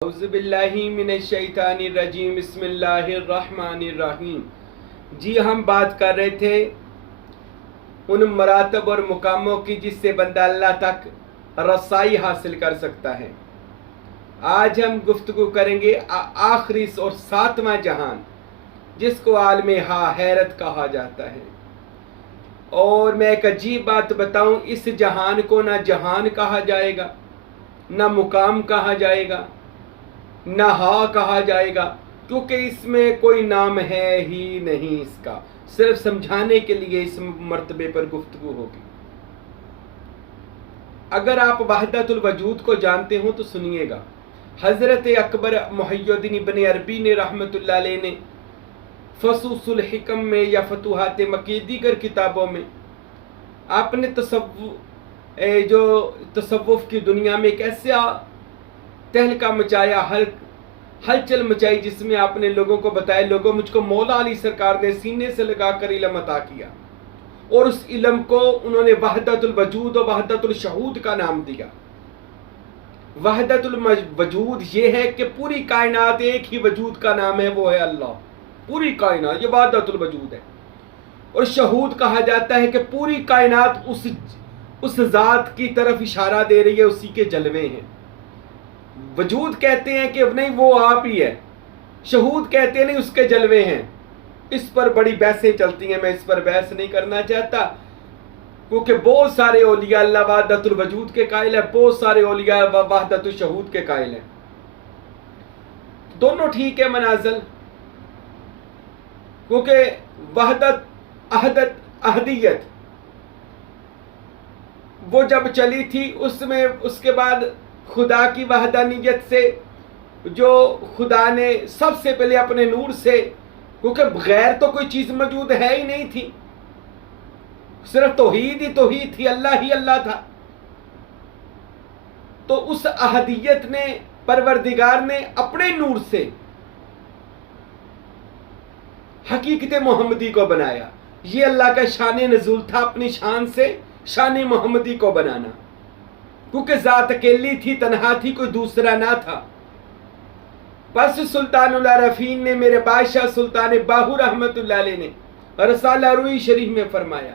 اعوذ باللہ من الشیطان الرجیم بسم اللہ الرحمن الرحیم۔ جی ہم بات کر رہے تھے ان مراتب اور مقاموں کی جس سے بندہ اللہ تک رسائی حاصل کر سکتا ہے۔ آج ہم گفتگو کریں گے آخری اور ساتواں جہان، جس کو عالم حیرت کہا جاتا ہے۔ اور میں ایک عجیب بات بتاؤں، اس جہان کو نہ جہان کہا جائے گا، نہ مقام کہا جائے گا، نہ کہا جائے گا، کیونکہ اس میں کوئی نام ہے ہی نہیں۔ اس کا صرف سمجھانے کے لیے اس مرتبے پر گفتگو ہوگی۔ اگر آپ وحدت الوجود کو جانتے ہوں تو سنیے گا۔ حضرت اکبر محی الدین ابن عربی نے رحمت اللہ علیہ نے فصوص الحکم میں یا فتوحات مکی دیگر کتابوں میں آپ نے تصوف کی دنیا میں ایک ایسا تہلکہ مچایا، ہلچل مچائی، جس میں آپ نے لوگوں کو بتایا، لوگوں مجھ کو مولا علی سرکار نے سینے سے لگا کر علم عطا کیا، اور اس علم کو انہوں نے وحدت الوجود اور وحدت الشہود کا نام دیا۔ وحدت الوجود یہ ہے کہ پوری کائنات ایک ہی وجود کا نام ہے، وہ ہے اللہ۔ پوری کائنات یہ وحدت الوجود ہے۔ اور شہود کہا جاتا ہے کہ پوری کائنات اس ذات کی طرف اشارہ دے رہی ہے، اسی کے جلوے ہیں۔ وجود کہتے ہیں کہ نہیں وہ آپ ہی ہے، شہود کہتے ہیں نہیں اس کے جلوے ہیں۔ اس پر بڑی بحثیں چلتی ہیں، میں اس پر بحث نہیں کرنا چاہتا، کیونکہ بہت سارے اولیاء اللہ وحدت الوجود کے قائل ہیں، بہت سارے اولیاء وحدت الشہود کے قائل ہیں۔ دونوں ٹھیک ہے منازل، کیونکہ وحدت احدیت وہ جب چلی تھی، اس کے بعد خدا کی وحدانیت سے، جو خدا نے سب سے پہلے اپنے نور سے، کیونکہ بغیر تو کوئی چیز موجود ہے ہی نہیں تھی، صرف توحید ہی توحید تھی، اللہ ہی اللہ تھا۔ تو اس احدیت نے، پروردگار نے اپنے نور سے حقیقت محمدی کو بنایا۔ یہ اللہ کا شان نزول تھا، اپنی شان سے شان محمدی کو بنانا، کیونکہ ذات اکیلی تھی، تنہا تھی، کوئی دوسرا نہ تھا۔ بس سلطان العارفین نے، میرے بادشاہ سلطان باہو رحمت اللہ علیہ نے رسالہ روئی شریف میں فرمایا،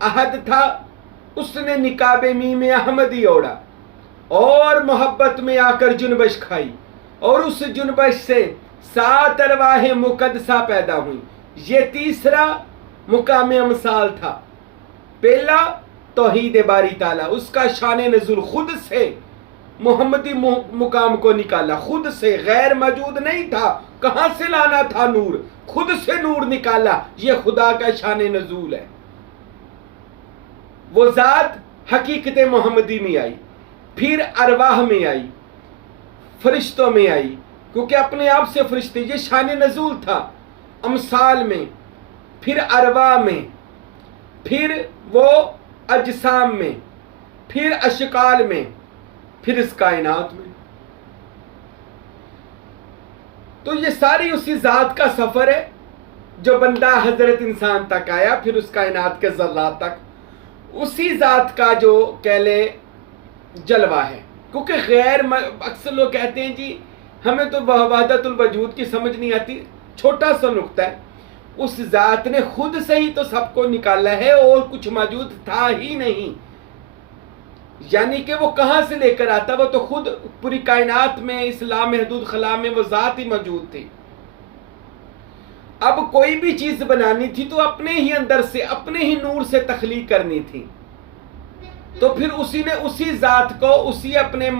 احد تھا، اس نے نقاب میم احمدی اوڑا اور محبت میں آ کر جنبش کھائی، اور اس جنبش سے 7 ارواح مقدسہ پیدا ہوئیں۔ یہ تیسرا مقام امثال تھا۔ پہلا توحید باری تعالیٰ، اس کا شان نزول خود سے محمدی مقام کو نکالا، خود سے، غیر موجود نہیں تھا، کہاں سے لانا تھا نور، خود سے نور نکالا، یہ خدا کا شان نزول ہے۔ وہ ذات حقیقت محمدی میں آئی، پھر ارواح میں آئی، فرشتوں میں آئی، کیونکہ اپنے آپ سے فرشتے، یہ شان نزول تھا، امثال میں، پھر ارواح میں، پھر وہ اجسام میں، پھر اشکال میں، پھر اس کائنات میں۔ تو یہ ساری اسی ذات کا سفر ہے، جو بندہ حضرت انسان تک آیا، پھر اس کائنات کے ذرات تک، اسی ذات کا جو کہہ لیں جلوہ ہے۔ کیونکہ اکثر لوگ کہتے ہیں جی ہمیں تو وحدت الوجود کی سمجھ نہیں آتی، چھوٹا سا نقطہ ہے، اس ذات نے خود سے ہی تو سب کو نکالا ہے، اور کچھ موجود تھا ہی نہیں، یعنی کہ وہ کہاں سے لے کر آتا، وہ تو خود پوری کائنات میں، اس لامحدود خلا میں وہ ذات ہی موجود تھی۔ اب کوئی بھی چیز بنانی تھی تو اپنے ہی اندر سے، اپنے ہی نور سے تخلیق کرنی تھی، تو پھر اسی نے اسی ذات کو، اسی اپنے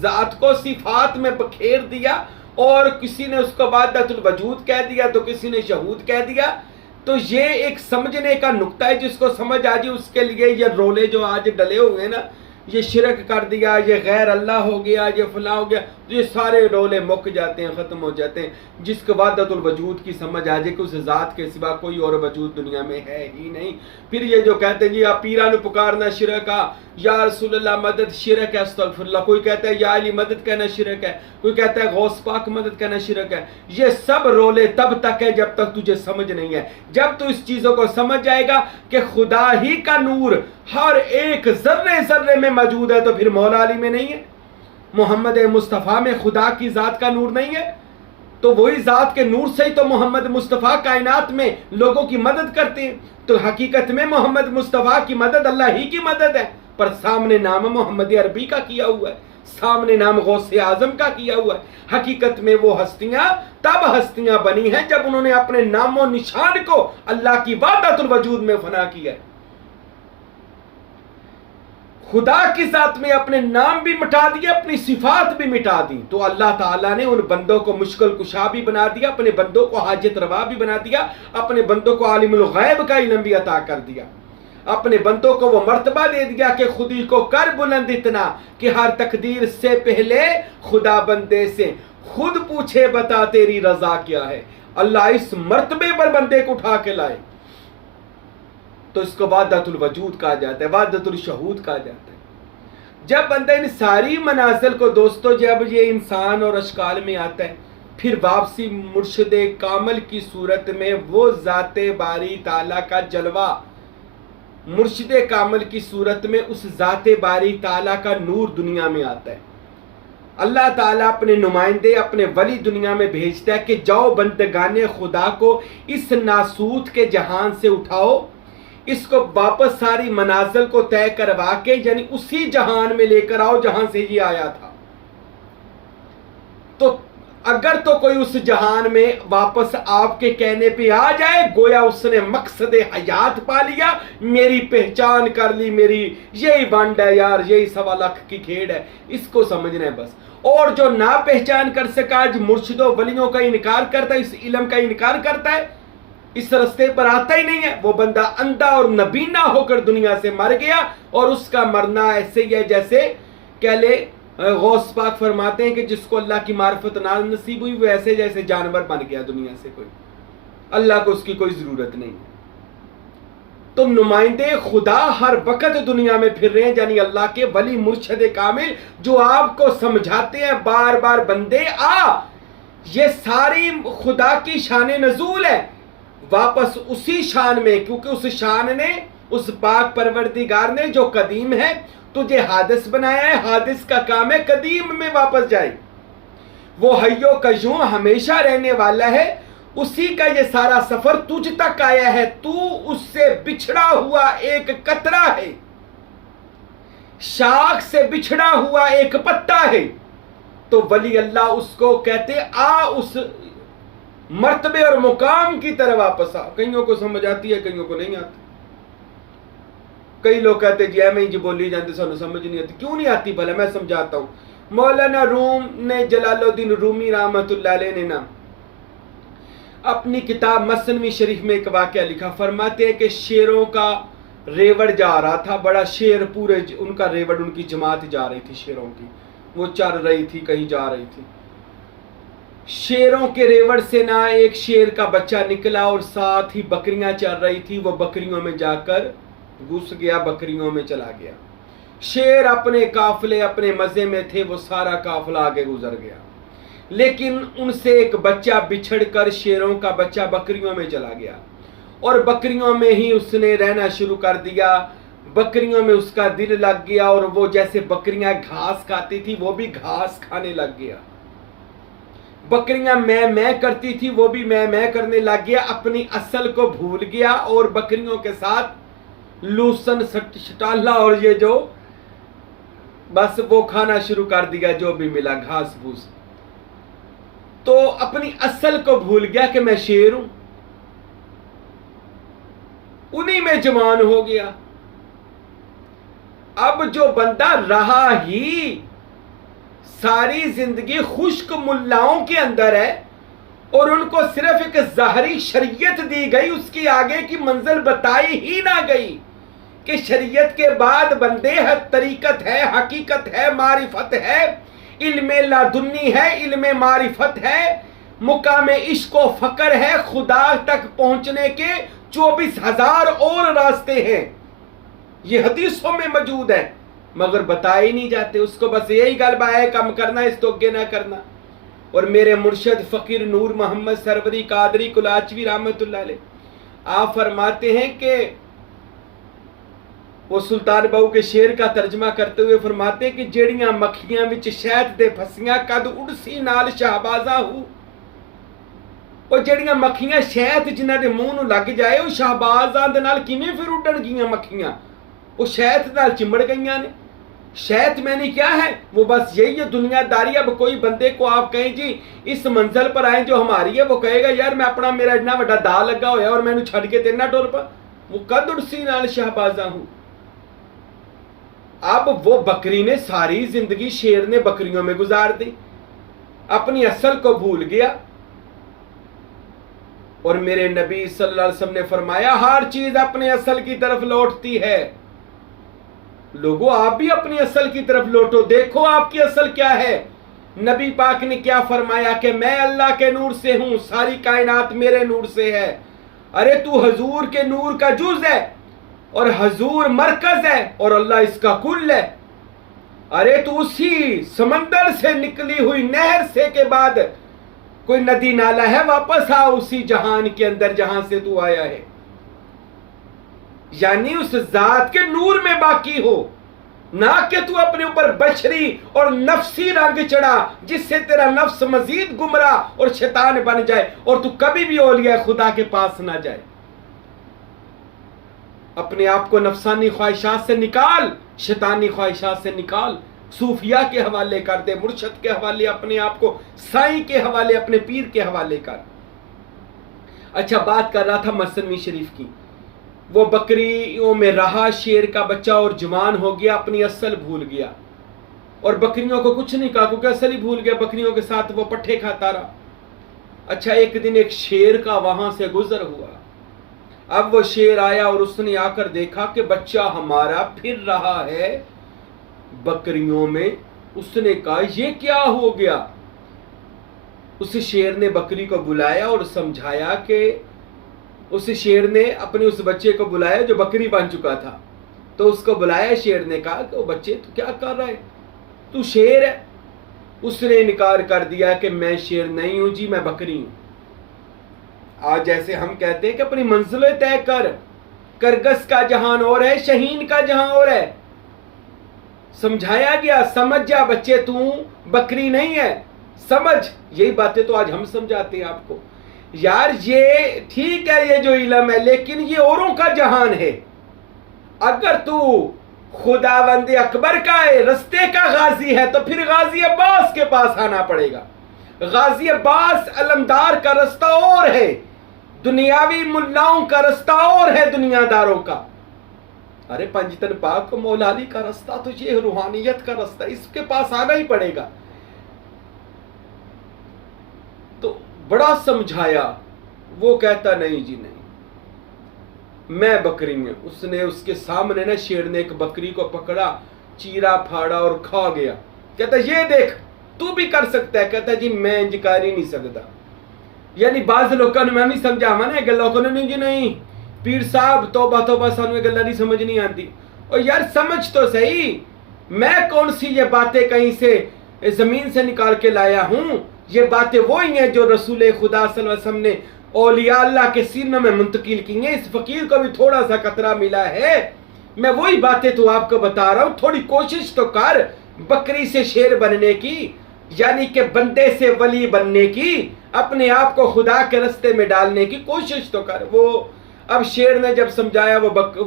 ذات کو صفات میں بکھیر دیا، اور کسی نے اس کو وحدت الوجود کہہ دیا، تو کسی نے شہود کہہ دیا۔ تو یہ ایک سمجھنے کا نقطہ ہے، جس کو سمجھ آ جائے اس کے لیے یہ رولے جو آج ڈلے ہوئے ہیں نا، یہ شرک کر دیا، یہ غیر اللہ ہو گیا، یہ فلاں ہو گیا، یہ سارے رولے مک جاتے ہیں، ختم ہو جاتے ہیں۔ جس کو وحدت الوجود کی سمجھ آ جائے کہ اس ذات کے سوا کوئی اور وجود دنیا میں ہے ہی نہیں۔ پھر یہ جو کہتے ہیں جی آپ پیرانو پکارنا شرک ہے، یا رسول اللہ مدد شرک ہے، استغفر اللہ، کوئی کہتا ہے یا علی مدد کہنا شرک ہے، کوئی کہتا ہے غوث پاک مدد کہنا شرک ہے۔ یہ سب رولے تب تک ہے جب تک تجھے سمجھ نہیں ہے۔ جب تو اس چیزوں کو سمجھ جائے گا کہ خدا ہی کا نور ہر ایک ذرے ذرے میں موجود ہے، تو پھر مولا علی میں نہیں ہے، محمد مصطفیٰ میں خدا کی ذات کا نور نہیں ہے؟ تو وہی ذات کے نور سے ہی تو محمد مصطفیٰ کائنات میں لوگوں کی مدد کرتے ہیں. تو حقیقت میں محمد مصطفیٰ کی مدد اللہ ہی کی مدد ہے، پر سامنے نام محمد عربی کا کیا ہوا ہے، سامنے نام غوث اعظم کا کیا ہوا ہے. حقیقت میں وہ ہستیاں تب ہستیاں بنی ہیں جب انہوں نے اپنے نام و نشان کو اللہ کی وحدت الوجود میں فنا کیا ہے. خدا کی ذات میں اپنے نام بھی مٹا دیے، اپنی صفات بھی مٹا دی، تو اللہ تعالیٰ نے ان بندوں کو مشکل کشا بھی بنا دیا، اپنے بندوں کو حاجت روا بھی بنا دیا، اپنے بندوں کو عالم الغیب کا علم بھی عطا کر دیا، اپنے بندوں کو وہ مرتبہ دے دیا کہ خودی کو کر بلند اتنا کہ ہر تقدیر سے پہلے خدا بندے سے خود پوچھے بتا تیری رضا کیا ہے. اللہ اس مرتبے پر بندے کو اٹھا کے لائے تو اس کو وحدت الوجود کہا جاتا ہے، وحدت الشہود کہا جاتا ہے. جب بندہ ان ساری منازل کو دوستو جب یہ انسان اور اشکال میں آتا ہے، پھر واپسی مرشد کامل کی صورت میں وہ ذات باری تعالیٰ کا جلوہ، مرشد کامل کی صورت میں اس ذات باری تعالیٰ کا نور دنیا میں آتا ہے. اللہ تعالیٰ اپنے نمائندے اپنے ولی دنیا میں بھیجتا ہے کہ جاؤ بندگان خدا کو اس ناسوت کے جہان سے اٹھاؤ، اس کو واپس ساری منازل کو طے کروا کے یعنی اسی جہان میں لے کر آؤ جہاں سے یہ آیا تھا. تو اگر تو کوئی اس جہان میں واپس آپ کے کہنے پہ آ جائے گویا اس نے مقصد حیات پا لیا، میری پہچان کر لی، میری یہی بانڈ ہے یار، یہی 1.25 لاکھ کی کھیڑ ہے، اس کو سمجھنا ہے بس. اور جو نہ پہچان کر سکا، آج مرشدوں ولیوں کا انکار کرتا ہے، اس علم کا انکار کرتا ہے، اس رستے پر آتا ہی نہیں ہے، وہ بندہ اندھا اور نبینا ہو کر دنیا سے مر گیا. اور اس کا مرنا ایسے ہی ہے جیسے کہہ لے غوث پاک فرماتے ہیں کہ جس کو اللہ کی معرفت نہ نصیب ہوئی وہ ایسے جیسے جانور بن گیا دنیا سے، کوئی اللہ کو اس کی کوئی ضرورت نہیں. تو نمائندے خدا ہر وقت دنیا میں پھر رہے ہیں، یعنی اللہ کے ولی مرشد کامل جو آپ کو سمجھاتے ہیں بار بار بندے آ، یہ ساری خدا کی شان نزول ہے واپس اسی شان میں، کیونکہ اس شان نے، اس پاک پروردگار نے جو قدیم ہے تجھے حادث بنایا ہے، حادث کا کام ہے قدیم میں واپس جائے. وہ حی و قیوم ہمیشہ رہنے والا ہے، اسی کا یہ سارا سفر تجھ تک آیا ہے، تو اس سے بچھڑا ہوا ایک قطرہ ہے، شاخ سے بچھڑا ہوا ایک پتا ہے. تو ولی اللہ اس کو کہتے آ اس مرتبے اور مقام کی طرح واپس آ. کئیوں کو سمجھ آتی ہے، کئیوں کو نہیں آتی. کئی لوگ کہتے جی میں جی بولی جانتے سانو سمجھ نہیں آتی. کیوں نہیں آتی بھلا؟ میں سمجھاتا ہوں. مولانا روم نے، جلال الدین رومی رحمۃ اللہ علیہ نے نا اپنی کتاب مثنوی شریف میں ایک واقعہ لکھا. فرماتے ہیں کہ شیروں کا ریوڑ جا رہا تھا، بڑا شیر پورے ان کا ریوڑ، ان کی جماعت جا رہی تھی شیروں کی، وہ چر رہی تھی، کہیں جا رہی تھی. شیروں کے ریوڑ سے نہ ایک شیر کا بچہ نکلا اور ساتھ ہی بکریاں چر رہی تھی، وہ بکریوں میں جا کر گھس گیا، بکریوں میں چلا گیا. شیر اپنے قافلے اپنے مزے میں تھے، وہ سارا قافلہ آگے گزر گیا، لیکن ان سے ایک بچہ بچھڑ کر شیروں کا بچہ بکریوں میں چلا گیا اور بکریوں میں ہی اس نے رہنا شروع کر دیا. بکریوں میں اس کا دل لگ گیا اور وہ جیسے بکریاں گھاس کھاتی تھی وہ بھی گھاس کھانے لگ گیا. بکریاں میں کرتی تھی وہ بھی میں کرنے لگ گیا، اپنی اصل کو بھول گیا اور بکریوں کے ساتھ لوسن شٹالا اور یہ جو بس وہ کھانا شروع کر دیا جو بھی ملا گھاس پھوس. تو اپنی اصل کو بھول گیا کہ میں شیر ہوں، انہی میں جوان ہو گیا. اب جو بندہ رہا ہی ساری زندگی خشک ملاؤں کے اندر ہے اور ان کو صرف ایک ظاہری شریعت دی گئی، اس کی آگے کی منزل بتائی ہی نہ گئی کہ شریعت کے بعد بندے ہے، طریقت ہے، حقیقت ہے، معرفت ہے، علم لدنی ہے، علم معرفت ہے، مقام عشق و فقر ہے، خدا تک پہنچنے کے 24,000 اور راستے ہیں. یہ حدیثوں میں موجود ہے مگر بتائے نہیں جاتے. اس کو بس یہی غلبہ ہے کم کرنا، اس تو اگے نہ کرنا. اور میرے مرشد فقیر نور محمد سروری قادری کلاچوی رحمۃ اللہ علیہ آپ فرماتے ہیں کہ وہ سلطان بہو کے شعر کا ترجمہ کرتے ہوئے فرماتے کہ جیڑیاں مکھیاں وچ شہد دے پھسیاں کد اڑسی نال شہبازاں ہو، وہ جیڑیاں مکھیاں شہد جنہاں دے منہ نو لگ جائے وہ شہبازاں دے نال کیویں پھر اڈن گیاں مکھیاں؟ وہ شہد نال چمڑ گئیاں نے۔ شہد میں نے کیا ہے؟ وہ بس یہی ہے دنیا داری۔ اب کوئی بندے کو آپ کہیں جی اس منزل پر آئیں جو ہماری ہے، وہ کہے گا یار میں اپنا میرا اتنا بڑا دا لگا ہوا ہے اور میں نے چھڑ کے تیرنا ٹور پا، وہ کد اڑسی نال شہبازاں ہوں۔ اب وہ بکری نے ساری زندگی شیر نے بکریوں میں گزار دی، اپنی اصل کو بھول گیا۔ اور میرے نبی صلی اللہ علیہ وسلم نے فرمایا ہر چیز اپنے اصل کی طرف لوٹتی ہے۔ لوگوں آپ بھی اپنی اصل کی طرف لوٹو، دیکھو آپ کی اصل کیا ہے۔ نبی پاک نے کیا فرمایا کہ میں اللہ کے نور سے ہوں، ساری کائنات میرے نور سے ہے۔ ارے تو حضور کے نور کا جز ہے اور حضور مرکز ہے اور اللہ اس کا کل ہے۔ ارے تو اسی سمندر سے نکلی ہوئی نہر سے کے بعد کوئی ندی نالا ہے، واپس آ اسی جہان کے اندر جہاں سے تو آیا ہے، یعنی اس ذات کے نور میں باقی ہو، نہ کہ تو اپنے اوپر بشری اور نفسی رنگ چڑھا جس سے تیرا نفس مزید گمراہ اور شیطان بن جائے اور تو کبھی بھی اولیاء خدا کے پاس نہ جائے۔ اپنے آپ کو نفسانی خواہشات سے نکال، شیطانی خواہشات سے نکال، صوفیاء کے حوالے کر دے، مرشد کے حوالے اپنے آپ کو، سائیں کے حوالے اپنے پیر کے حوالے کر۔ اچھا بات کر رہا تھا مثنوی شریف کی۔ وہ بکریوں میں رہا، شیر کا بچہ اور جوان ہو گیا، اپنی اصل بھول گیا اور بکریوں کو کچھ نہیں کہا کیونکہ اصل ہی بھول گیا، بکریوں کے ساتھ وہ پٹھے کھاتا رہا۔ اچھا ایک دن ایک شیر کا وہاں سے گزر ہوا۔ اب وہ شیر آیا اور اس نے آ کر دیکھا کہ بچہ ہمارا پھر رہا ہے بکریوں میں۔ اس نے کہا یہ کیا ہو گیا؟ اس شیر نے بکری کو بلایا اور سمجھایا کہ اس شیر نے اپنے اس بچے کو بلایا جو بکری بن چکا تھا، تو اس کو بلایا، شیر نے کہا کہ وہ بچے تو کیا کر رہا ہے، تو شیر ہے؟ اس نے انکار کر دیا کہ میں شیر نہیں ہوں جی، میں بکری ہوں۔ آج جیسے ہم کہتے ہیں کہ اپنی منزلیں طے کر، کرگس کا جہان اور ہے، شہین کا جہان اور ہے۔ سمجھایا گیا، سمجھ جا بچے تو بکری نہیں ہے، سمجھ۔ یہی باتیں تو آج ہم سمجھاتے ہیں آپ کو، یار یہ ٹھیک ہے یہ جو علم ہے لیکن یہ اوروں کا جہان ہے۔ اگر تو خداوند اکبر کا ہے، رستے کا غازی ہے، تو پھر غازی عباس کے پاس آنا پڑے گا۔ غازی عباس علمدار کا رستہ اور ہے، دنیاوی ملاؤں کا رستہ اور ہے، دنیا داروں کا۔ ارے پنجتن پاک کو مولا علی کا رستہ تو یہ روحانیت کا رستہ، اس کے پاس آنا ہی پڑے گا۔ تو بڑا سمجھایا، وہ کہتا نہیں جی نہیں، میں بکری میں۔ اس نے اس کے سامنے نا شیر نے ایک بکری کو پکڑا، چیرا پھاڑا اور کھا گیا۔ کہتا یہ دیکھ تو بھی کر سکتا ہے۔ کہتا جی میں انج کر ہی نہیں سکتا۔ یعنی بعض لوگوں نے میں بھی سمجھا میں نے گلوں کو نہیں جی نہیں پیر صاحب توبہ توبہ سانو یہ گلاں نہیں سمجھ نہیں آتی۔ اور یار سمجھ تو صحیح، میں کون سی یہ باتیں کہیں سے زمین سے نکال کے لایا ہوں؟ یہ باتیں وہی ہیں جو رسول خدا صلی اللہ علیہ وسلم نے اولیاء اللہ کے سینوں میں منتقل کی ہیں۔ اس فقیر کو بھی تھوڑا سا قطرہ ملا ہے، میں وہی باتیں تو آپ کو بتا رہا ہوں۔ تھوڑی کوشش تو کر بکری سے شیر بننے کی، یعنی کہ بندے سے ولی بننے کی، اپنے آپ کو خدا کے رستے میں ڈالنے کی کوشش تو کر۔ وہ اب شیر نے جب سمجھایا،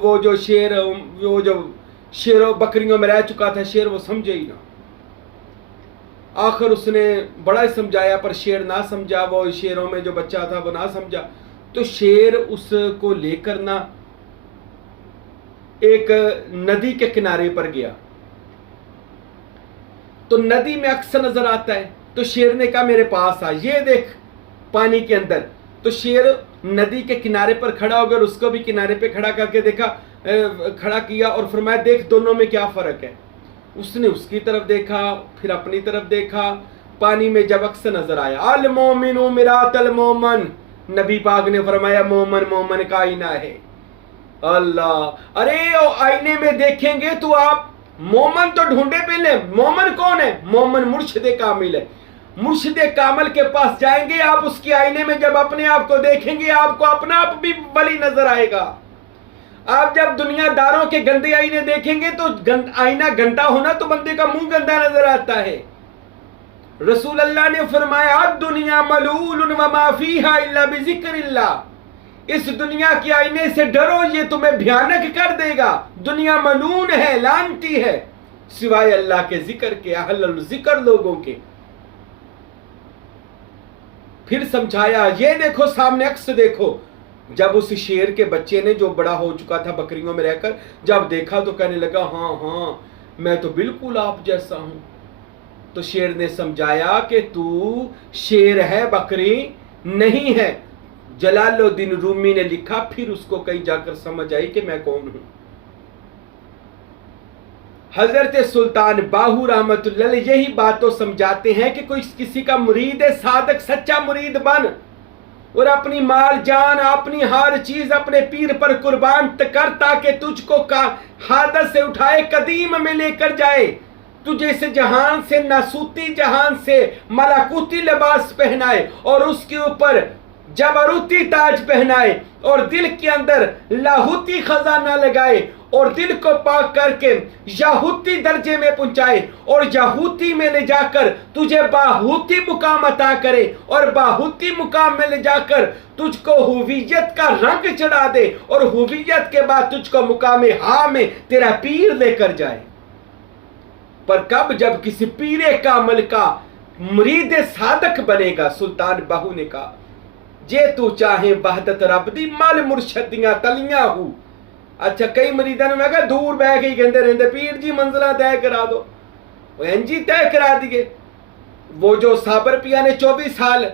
وہ جو شیر بکریوں میں رہ چکا تھا شیر، وہ سمجھے ہی نہ۔ آخر اس نے بڑا ہی سمجھایا پر شیر نہ سمجھا، وہ شیروں میں جو بچہ تھا وہ نہ سمجھا۔ تو شیر اس کو لے کر نہ ایک ندی کے کنارے پر گیا، تو ندی میں اکثر نظر آتا ہے۔ تو شیر نے کہا میرے پاس آ، یہ دیکھ پانی کے اندر۔ تو شیر ندی کے کنارے پر کھڑا ہو گیا اور اس کو بھی کنارے پہ کھڑا کر کے کھڑا کیا اور فرمایا دیکھ دونوں میں کیا فرق ہے۔ اس نے اس کی طرف دیکھا، پھر اپنی طرف دیکھا، پانی میں جب اکثر نظر آیا، المومن مرات المومن، نبی پاک نے فرمایا مومن مومن کا آئینہ ہے۔ اللہ، ارے آئینے میں دیکھیں گے تو آپ مومن تو ڈھونڈے پہلے، مومن کون ہے؟ مومن مرشد کامل ہے۔ مرشد کامل کے پاس جائیں گے آپ، اس کی آئینے میں جب اپنے آپ کو دیکھیں گے آپ کو اپنا آپ بھی ولی نظر آئے گا۔ آپ جب دنیا داروں کے گندے آئینے دیکھیں گے تو آئینہ گندا ہونا تو بندے کا منہ گندا نظر آتا ہے۔ رسول اللہ نے فرمایا الدنیا ملعون وما فیہا الا بذکر اللہ، اس دنیا کی آئینے سے ڈرو، یہ تمہیں بھیانک کر دے گا۔ دنیا ملعون ہے، لعنتی ہے، سوائے اللہ کے ذکر کے، اہل الذکر لوگوں کے۔ پھر سمجھایا یہ دیکھو سامنے عکس دیکھو، جب اس شیر کے بچے نے جو بڑا ہو چکا تھا بکریوں میں رہ کر جب دیکھا تو کہنے لگا ہاں ہاں میں تو بالکل آپ جیسا ہوں۔ تو شیر نے سمجھایا کہ تو شیر ہے، بکری نہیں ہے۔ جلال الدین رومی نے لکھا پھر اس کو کہیں جا کر سمجھ آئی کہ میں کون ہوں۔ حضرت سلطان باہو رحمت اللہ علیہ یہی بات تو سمجھاتے ہیں کہ کوئی کسی کا مرید ہے، صادق سچا مرید بن اور اپنی مال جان، اپنی ہر چیز اپنے پیر پر قربان کر تاکہ تجھ کو حادث سے اٹھائے قدیم میں لے کر جائے، تجھے اس جہان سے ناسوتی جہان سے ملکوتی لباس پہنائے اور اس کے اوپر جبروتی تاج پہنائے اور دل کے اندر لاہوتی خزانہ لگائے اور دل کو پاک کر کے یاہوتی درجے میں پہنچائے اور یاہوتی میں لے جا کر تجھے باہوتی مقام عطا کرے اور باہوتی مقام میں لے جا کر تجھ کو ہویت کا رنگ چڑھا دے اور ہویت کے بعد تجھ کو مقام ہاں میں تیرا پیر لے کر جائے۔ پر کب؟ جب کسی پیر کامل کا مرید صادق بنے گا۔ سلطان باہو نے کہا جے تو چاہیں وحدت رب دی مال مرشدیاں تلیاں ہو۔ اچھا کئی مریدان میں کہا دور بہ گئی گندے رہندے پیر جی منزلہ طے کرا دو، وہ جی طے کرا دیے۔ وہ جو صابر پیا نے 24 سال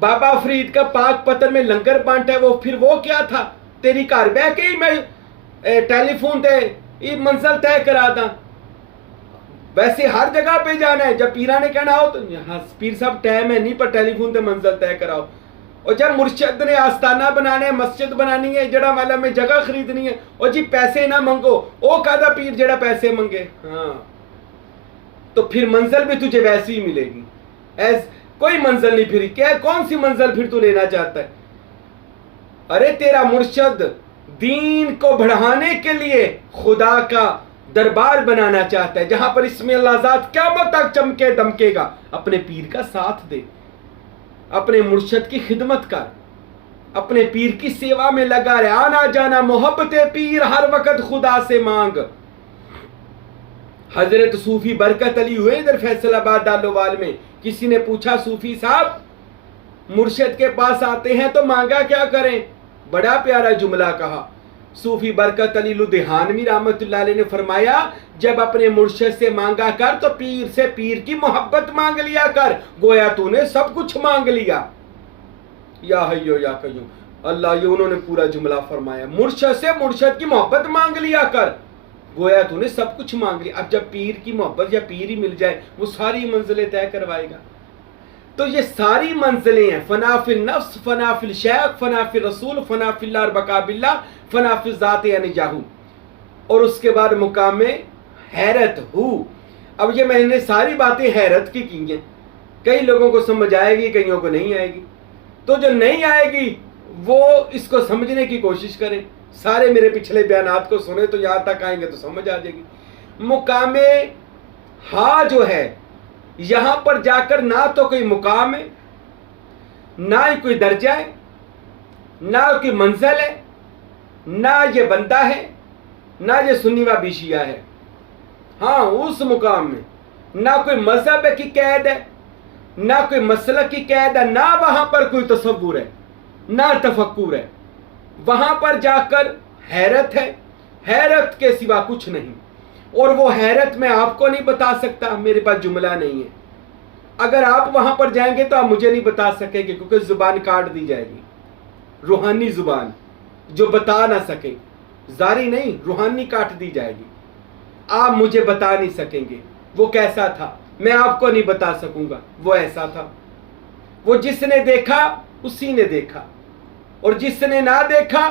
بابا فرید کا پاک پتر میں لنگر بانٹا ہے، وہ پھر وہ کیا تھا؟ تیری گھر بہ کے ہی میں ٹیلی فون تے یہ منزل طے کرا دا۔ ویسے ہر جگہ پہ جانا ہے، جب پیرا نے کہنا ہو تو پیر صاحب ٹائم ہے نہیں پر ٹیلی فون تے منزل طے کراؤ۔ اور جب مرشد نے آستانہ بنانے مسجد بنانی ہے، جڑا والا میں جگہ خریدنی ہے، اور جی پیسے نہ منگو، او کہدا پیر جڑا پیسے منگے، ہاں تو پھر منزل بھی تجھے ویسی ہی ملے گی۔ کوئی منزل نہیں پھر کیا کون سی منزل پھر تو لینا چاہتا ہے؟ ارے تیرا مرشد دین کو بڑھانے کے لیے خدا کا دربار بنانا چاہتا ہے جہاں پر اسم اللہ ذات قیامت تک چمکے دمکے گا۔ اپنے پیر کا ساتھ دے، اپنے مرشد کی خدمت کر، اپنے پیر کی سیوا میں لگا رہے، آنا جانا محبت پیر ہر وقت خدا سے مانگ۔ حضرت صوفی برکت علی ہوئے ادھر فیصل آباد دالوال میں، کسی نے پوچھا صوفی صاحب مرشد کے پاس آتے ہیں تو مانگا کیا کریں؟ بڑا پیارا جملہ کہا صوفی برکت علی لدھیانوی رحمت اللہ علیہ نے فرمایا جب اپنے مرشد سے مانگا کر تو پیر سے پیر کی محبت مانگ لیا کر، گویا تو نے سب کچھ مانگ لیا۔ یا حیو یا قیوم، اللہ یہ انہوں نے پورا جملہ فرمایا، مرشد سے مرشد کی محبت مانگ لیا کر، گویا تو نے سب کچھ مانگ لیا۔ اب جب پیر کی محبت یا پیر ہی مل جائے وہ ساری منزلیں طے کروائے گا۔ تو یہ ساری منزلیں ہیں، فنا فی النفس، فنا فی الشیخ، فنا فی الرسول، فنا فی اللہ اور بقا باللہ، فنا فی ذات یعنی جاہو، اور اس کے بعد مقام حیرت ہو۔ اب یہ میں نے ساری باتیں حیرت کی ہیں، کئی لوگوں کو سمجھ آئے گی کئیوں کو نہیں آئے گی، تو جو نہیں آئے گی وہ اس کو سمجھنے کی کوشش کریں، سارے میرے پچھلے بیانات کو سنیں تو یہاں تک آئیں گے تو سمجھ آ جائے گی۔ مقام ہاں جو ہے یہاں پر جا کر نہ تو کوئی مقام ہے، نہ ہی کوئی درجہ ہے، نہ کوئی منزل ہے، نہ یہ بندہ ہے، نہ یہ سنی و بیشیہ ہے۔ ہاں اس مقام میں نہ کوئی مذہب کی قید ہے، نہ کوئی مسلک کی قید ہے، نہ وہاں پر کوئی تصور ہے، نہ تفکر ہے۔ وہاں پر جا کر حیرت ہے، حیرت کے سوا کچھ نہیں، اور وہ حیرت میں آپ کو نہیں بتا سکتا، میرے پاس جملہ نہیں ہے۔ اگر آپ وہاں پر جائیں گے تو آپ مجھے نہیں بتا سکیں گے کیونکہ زبان کاٹ دی جائے گی، روحانی زبان جو بتا نہ سکے، ظاہری نہیں روحانی کاٹ دی جائے گی، آپ مجھے بتا نہیں سکیں گے وہ کیسا تھا، میں آپ کو نہیں بتا سکوں گا وہ ایسا تھا۔ وہ جس نے دیکھا اسی نے دیکھا، اور جس نے نہ دیکھا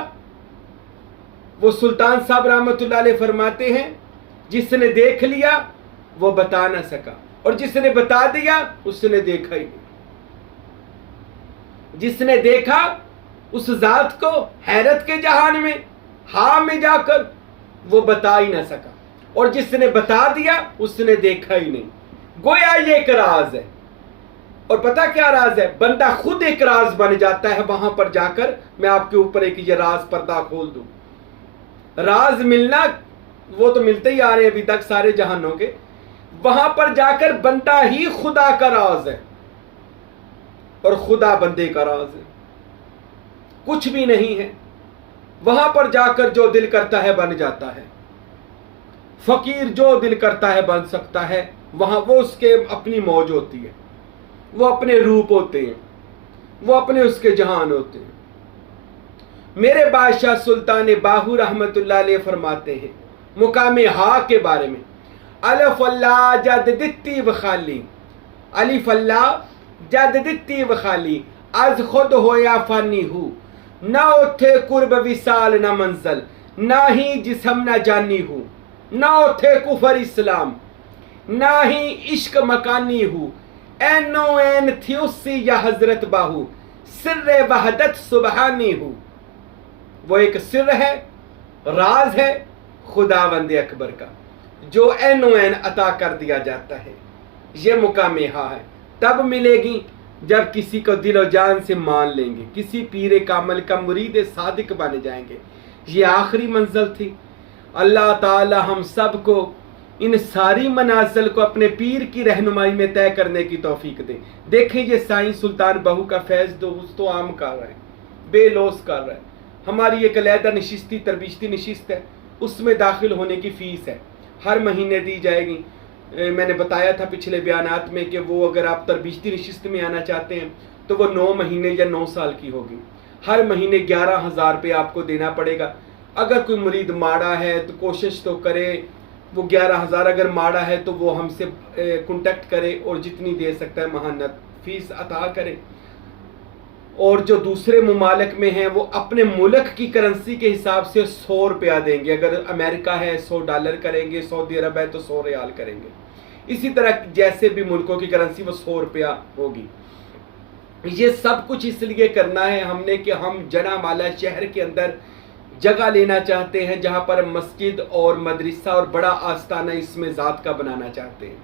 وہ سلطان صاحب رحمت اللہ علیہ فرماتے ہیں جس نے دیکھ لیا وہ بتا نہ سکا، اور جس نے بتا دیا اس نے دیکھا ہی نہیں۔ جس نے دیکھا اس ذات کو حیرت کے جہان میں، ہاں میں جا کر وہ بتا ہی نہ سکا، اور جس نے بتا دیا اس نے دیکھا ہی نہیں۔ گویا یہ ایک راز ہے، اور پتہ کیا راز ہے؟ بندہ خود ایک راز بن جاتا ہے وہاں پر جا کر۔ میں آپ کے اوپر ایک یہ راز پردہ کھول دوں، راز ملنا وہ تو ملتے ہی آ رہے ہیں ابھی تک سارے جہانوں کے، وہاں پر جا کر بندہ ہی خدا کا راز ہے، اور خدا بندے کا راز ہے، کچھ بھی نہیں ہے۔ وہاں پر جا کر جو دل کرتا ہے بن جاتا ہے، فقیر جو دل کرتا ہے بن سکتا ہے، وہاں وہ اس کے اپنی موج ہوتی ہے، وہ اپنے روپ ہوتے ہیں، وہ اپنے اس کے جہان ہوتے ہیں۔ میرے بادشاہ سلطان باہو رحمت اللہ علیہ فرماتے ہیں مقام ہا کے بارے میں، الف اللہ جددتی وخالی، الف اللہ جددتی وخالی، از خود ہویا فانی ہوں، نہ اتھے قرب وصال نہ منزل، نہ ہی جسم نہ جانی ہوں، نہ اتھے کفر اسلام، نہ ہی عشق مکانی ہوں، اینو این تھی اسی یا حضرت باہو، سر وحدت سبحانی ہوں۔ وہ ایک سر ہے، راز ہے خداوند اکبر کا، جو اینو این عطا کر دیا جاتا ہے۔ یہ مقام ہا ہے، تب ملے گی جب کسی کو دل و جان سے مان لیں گے، کسی پیر کامل کا مرید صادق بن جائیں گے۔ یہ آخری منزل تھی۔ اللہ تعالی ہم سب کو ان ساری منازل کو اپنے پیر کی رہنمائی میں طے کرنے کی توفیق دے۔ دیکھیں یہ سائیں سلطان بہو کا فیض تو عام کر رہے ہیں، بے لوث کر رہے ہیں۔ ہماری ایک علیحدہ نشستی تربیتی نشست ہے، اس میں داخل ہونے کی فیس ہے، ہر مہینے دی جائے گی۔ میں نے بتایا تھا پچھلے بیانات میں کہ وہ اگر آپ تربیتی نشست میں آنا چاہتے ہیں تو وہ 9 مہینے یا 9 سال کی ہوگی، ہر مہینے 11,000 روپے آپ کو دینا پڑے گا۔ اگر کوئی مرید ماڑا ہے تو کوشش تو کرے، وہ 11,000 اگر ماڑا ہے تو وہ ہم سے کنٹیکٹ کرے اور جتنی دے سکتا ہے مہانت فیس عطا کرے۔ اور جو دوسرے ممالک میں ہیں وہ اپنے ملک کی کرنسی کے حساب سے 100 روپیہ دیں گے، اگر امریکہ ہے $100 کریں گے، سعودی عرب ہے تو 100 ریال کریں گے، اسی طرح جیسے بھی ملکوں کی کرنسی وہ 100 روپیہ ہوگی۔ یہ سب کچھ اس لیے کرنا ہے ہم نے کہ ہم جنا والا شہر کے اندر جگہ لینا چاہتے ہیں جہاں پر مسجد اور مدرسہ اور بڑا آستانہ اس میں ذات کا بنانا چاہتے ہیں،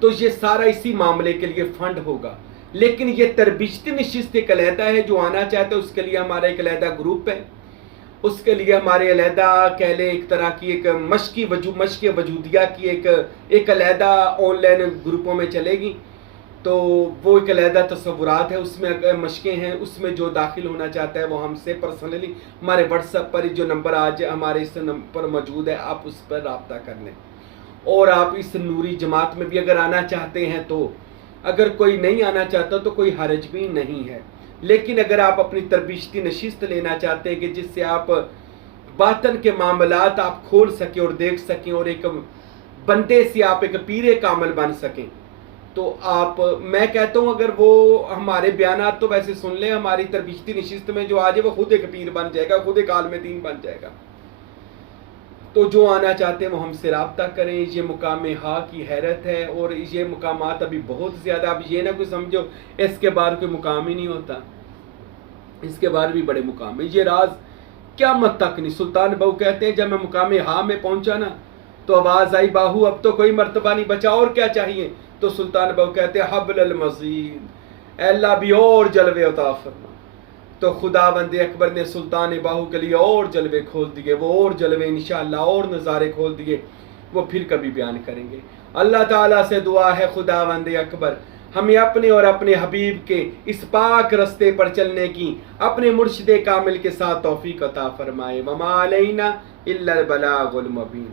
تو یہ سارا اسی معاملے کے لیے فنڈ ہوگا۔ لیکن یہ تربیتی نشست ایک علیحدہ ہے، جو آنا چاہتے ہیں اس کے لیے ہمارا ایک علیحدہ گروپ ہے، اس کے لیے ہمارے علیحدہ کہہ لیں ایک طرح کی ایک مشق وجودیہ کی ایک علیحدہ آن لائن گروپوں میں چلے گی، تو وہ ایک علیحدہ تصورات ہے، اس میں مشقیں ہیں، اس میں جو داخل ہونا چاہتا ہے وہ ہم سے پرسنلی ہمارے واٹس ایپ پر جو نمبر آج ہمارے اس نمبر پر موجود ہے آپ اس پر رابطہ کر لیں۔ اور آپ اس نوری جماعت میں بھی اگر آنا چاہتے ہیں تو، اگر کوئی نہیں آنا چاہتا تو کوئی حرج بھی نہیں ہے، لیکن اگر آپ اپنی تربیتی نشست لینا چاہتے ہیں کہ جس سے آپ باطن کے معاملات آپ کھول سکیں اور دیکھ سکیں اور ایک بندے سے آپ ایک پیر کامل بن سکیں، تو آپ، میں کہتا ہوں اگر وہ ہمارے بیانات تو ویسے سن لیں، ہماری تربیتی نشست میں جو آج ہے وہ خود ایک پیر بن جائے گا، خود ایک عالم دین بن جائے گا۔ تو جو آنا چاہتے ہیں وہ ہم سے رابطہ کریں۔ یہ مقام ہا کی حیرت ہے، اور یہ مقامات ابھی بہت زیادہ، اب یہ نہ کوئی سمجھو اس کے بعد کوئی مقام ہی نہیں ہوتا، اس کے بعد بھی بڑے مقام ہیں۔ یہ راز قیامت تک نہیں۔ سلطان بہو کہتے ہیں جب میں مقام ہا میں پہنچا نا تو آواز آئی باہو اب تو کوئی مرتبہ نہیں بچا، اور کیا چاہیے؟ تو سلطان بہو کہتے ہیں حبل المزید، اے اللہ بھی اور جلوے عطا فرما۔ تو خداوند اکبر نے سلطان باہو کے لیے اور جلوے کھول دیے، وہ اور جلوے انشاءاللہ اور نظارے کھول دیے، وہ پھر کبھی بیان کریں گے۔ اللہ تعالیٰ سے دعا ہے خداوند اکبر ہمیں اپنے اور اپنے حبیب کے اس پاک رستے پر چلنے کی اپنے مرشد کامل کے ساتھ توفیق عطا فرمائے۔ وما علینا الا البلاغ المبین۔